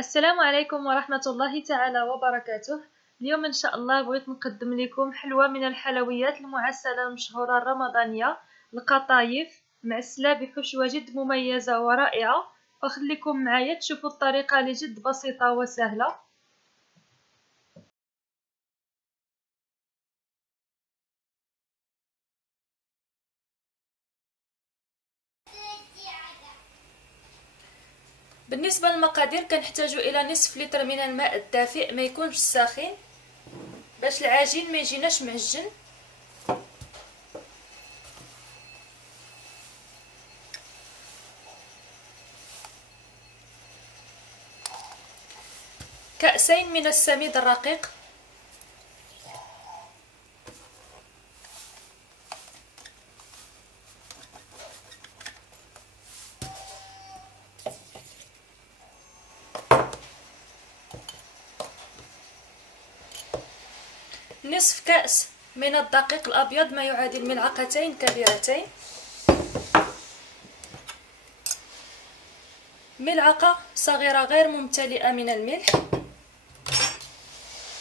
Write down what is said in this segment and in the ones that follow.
السلام عليكم ورحمة الله تعالى وبركاته. اليوم إن شاء الله بغيت نقدم لكم حلوة من الحلويات المعسلة المشهورة الرمضانية، القطايف معسلة بحشوة جد مميزة ورائعة. وخليكم معايا تشوفوا الطريقة اللي جد بسيطة وسهلة. بالنسبة للمقادير كنحتاج إلى نصف لتر من الماء الدافئ، ما يكونش ساخن باش العجين ما يجيناش معجن. كأسين من السميد الرقيق، نصف كأس من الدقيق الأبيض ما يعادل ملعقتين كبيرتين، ملعقة صغيرة غير ممتلئة من الملح،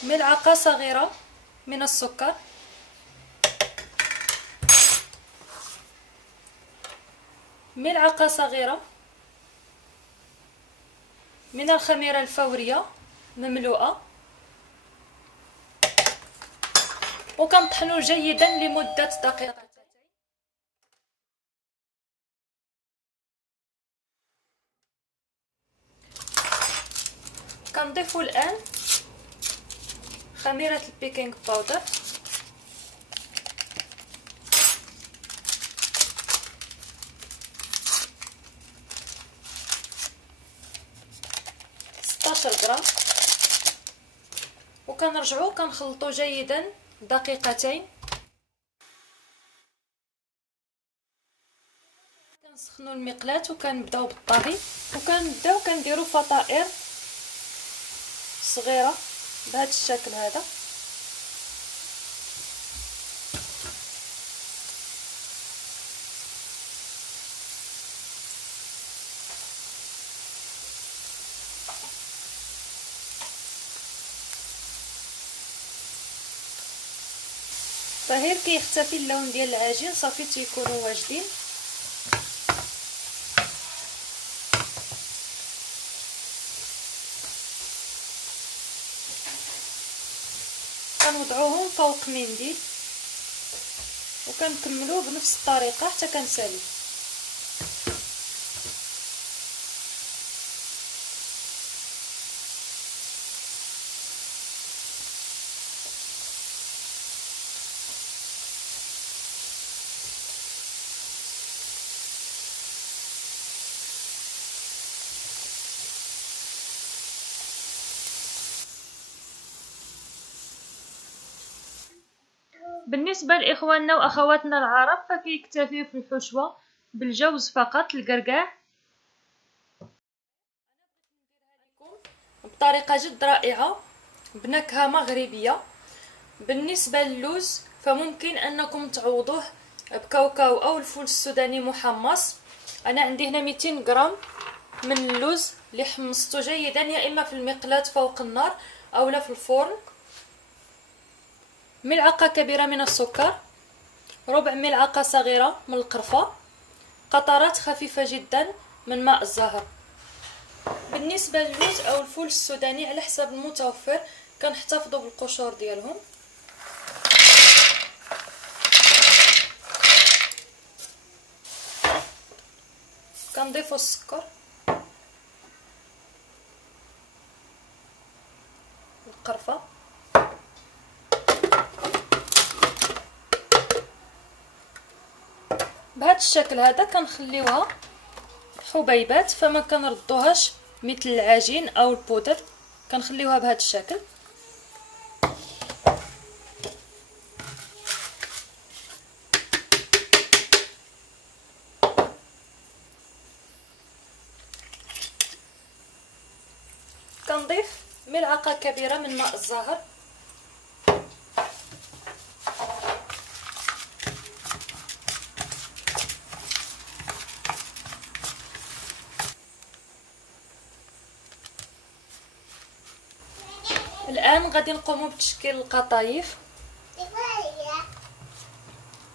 ملعقة صغيرة من السكر، ملعقة صغيرة من الخميرة الفورية مملوءة، وكنطحنوا جيدا لمدة دقيقتين. كنضيف الآن خميرة البيكنج باودر، غرام، وكنرجعو كنخلطو جيدا دقيقتين. كنسخنوا المقلاة وكنبداو بالطهي، وكنبداو كنديروا فطائر صغيره بهذا الشكل هذا. فهير كيختفي اللون ديال العجين صافي تيكونوا واجدين. كنوضعوهم فوق منديل وكنكملوا بنفس الطريقه حتى كنسالي. بالنسبة لإخواننا وأخواتنا العرب فكيكتفيو في الحشوة بالجوز فقط القرقاع بطريقة جد رائعة بنكهة مغربية. بالنسبة للوز فممكن أنكم تعوضوه بكاوكاو أو الفول السوداني محمص. أنا عندي هنا 200 غرام من اللوز اللي حمصته جيدا، يا إما في المقلاة فوق النار أو لا في الفرن. ملعقة كبيرة من السكر، ربع ملعقة صغيرة من القرفة، قطرات خفيفة جدا من ماء الزهر. بالنسبة للوز أو الفول السوداني على حسب المتوفر كنحتفظوا بالقشور ديالهم. كنضيفوا السكر والقرفة بهذا الشكل هذا. كنخليوها حبيبات فما كنردوهاش مثل العجين او البودر، كنخليوها بهذا الشكل. كنضيف ملعقة كبيرة من ماء الزهر، الان غادي نقوموا بتشكيل القطايف.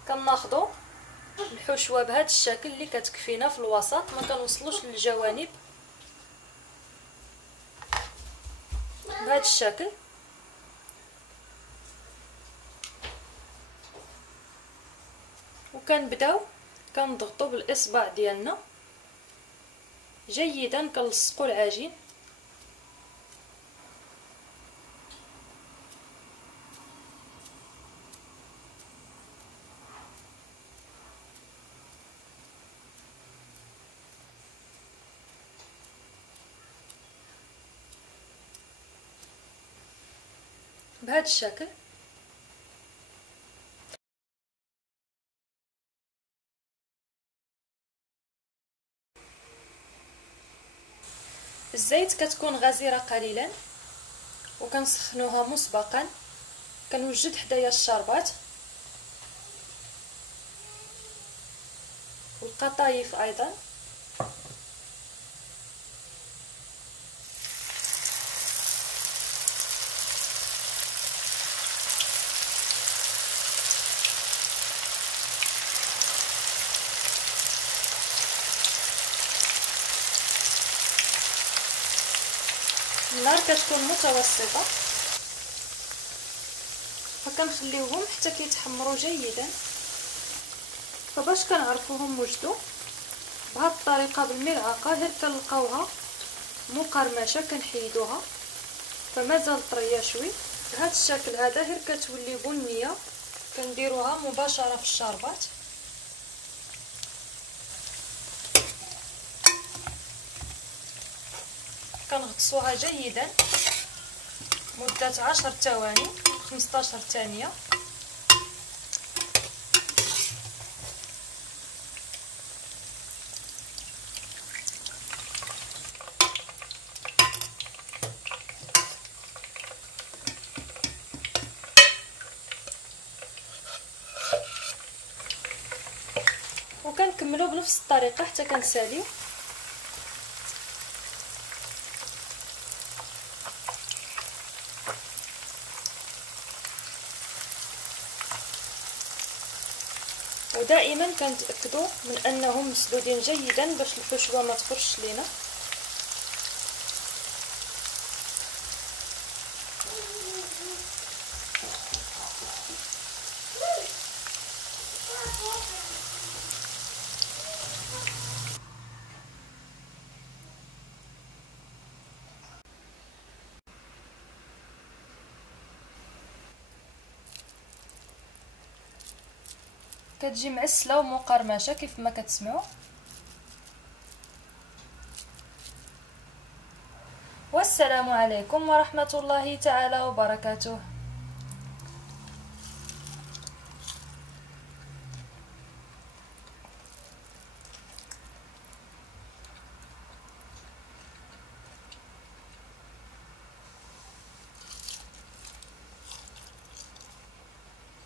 كناخذوا الحشوه بهذا الشكل اللي كتكفينا في الوسط، ما كنوصلوش للجوانب، بهذا الشكل. وكنبداو كنضغطوا بالاصبع ديالنا جيدا، كنلصقوا العجين. بهذا الشكل. الزيت كتكون غزيره قليلا وكنسخنوها مسبقا. كنوجد حدايا الشربات والقطايف ايضا. النار كتكون متوسطه، فكنخليوهم حتى كيتحمروا جيدا. فباش كنعرفوهم وجدوا بهذه الطريقه بالملعقه، غير كنلقاوها مقرمشه كنحيدوها، فمازال طريه شوي بهذا الشكل هذا. غير كتولي بنيه كنديروها مباشره في الشربات. كنغطسوها جيدا مدة 10 ثواني 15 ثانية. وكنكملوا بنفس الطريقة حتى كنساليو. ودائما كنتاكدوا من انهم مسدودين جيدا باش الحشوه ما تفرش لينا. كتجي معسله ومقرمشه كيف ما كتسمعوا. والسلام عليكم ورحمه الله تعالى وبركاته.